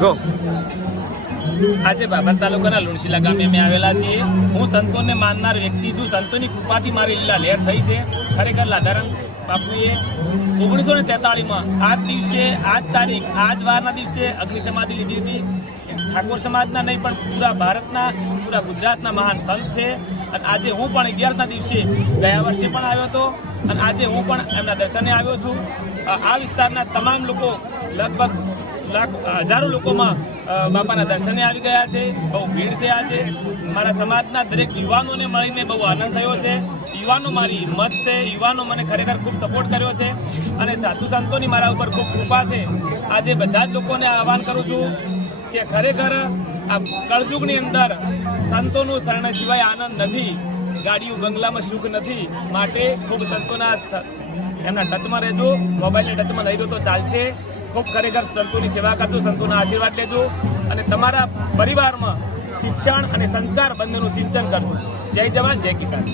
Go આજે બાબર તાલુકાના લુણશીલા ગામે અમે આવેલા છીએ। હું સંતોને માનનાર વ્યક્તિ છું। સંતોની કૃપાથી મારી લીલા લહેર થઈ છે। ખરેખર લાધારામ બાપુએ 1943માં આ દિવસે આ તારીખ આ જ વારના દિવસે અગ્નિ સમાધિ લીધી હતી। ઠાકોર સમાજના નહીં પણ પૂરા ભારતના પૂરા ગુજરાતના મહાન સંત છે। અને આજે હું પણ 11ના દિવસે ગયા વર્ષે પણ આવ્યો હતો અને આજે હું પણ એમના દર્શને આવ્યો છું। આ વિસ્તારના તમામ લોકો લગભગ હજારો લોકોમાં બાપાના દર્શને આવી ગયા છે। બહુ ભીડ છે। આજે મારા સમાજના દરેક યુવાનોને મળીને બહુ આનંદ થયો છે। યુવાનો મારી હિંમત છે। યુવાનો મને ખરેખર ખૂબ સપોર્ટ કર્યો છે અને સાધુ સંતોની મારા ઉપર ખૂબ કૃપા છે। આજે બધા જ લોકોને આહવાન કરું છું કે ખરેખર આ કળયુગની અંદર સંતોનું શરણ સિવાય આનંદ નથી। ગાડીઓ બંગલામાં સુખ નથી। માટે ખૂબ સંતોના એમના ટચમાં રહેજો। મોબાઈલના ટચમાં નહીં રહો તો ચાલશે। ખૂબ ખરેખર સંતોની સેવા કરજો, સંતોના આશીર્વાદ લેજો અને તમારા પરિવારમાં શિક્ષણ અને સંસ્કાર બંનેનું સિંચન કરજો। જય જવાન જય કિસાન।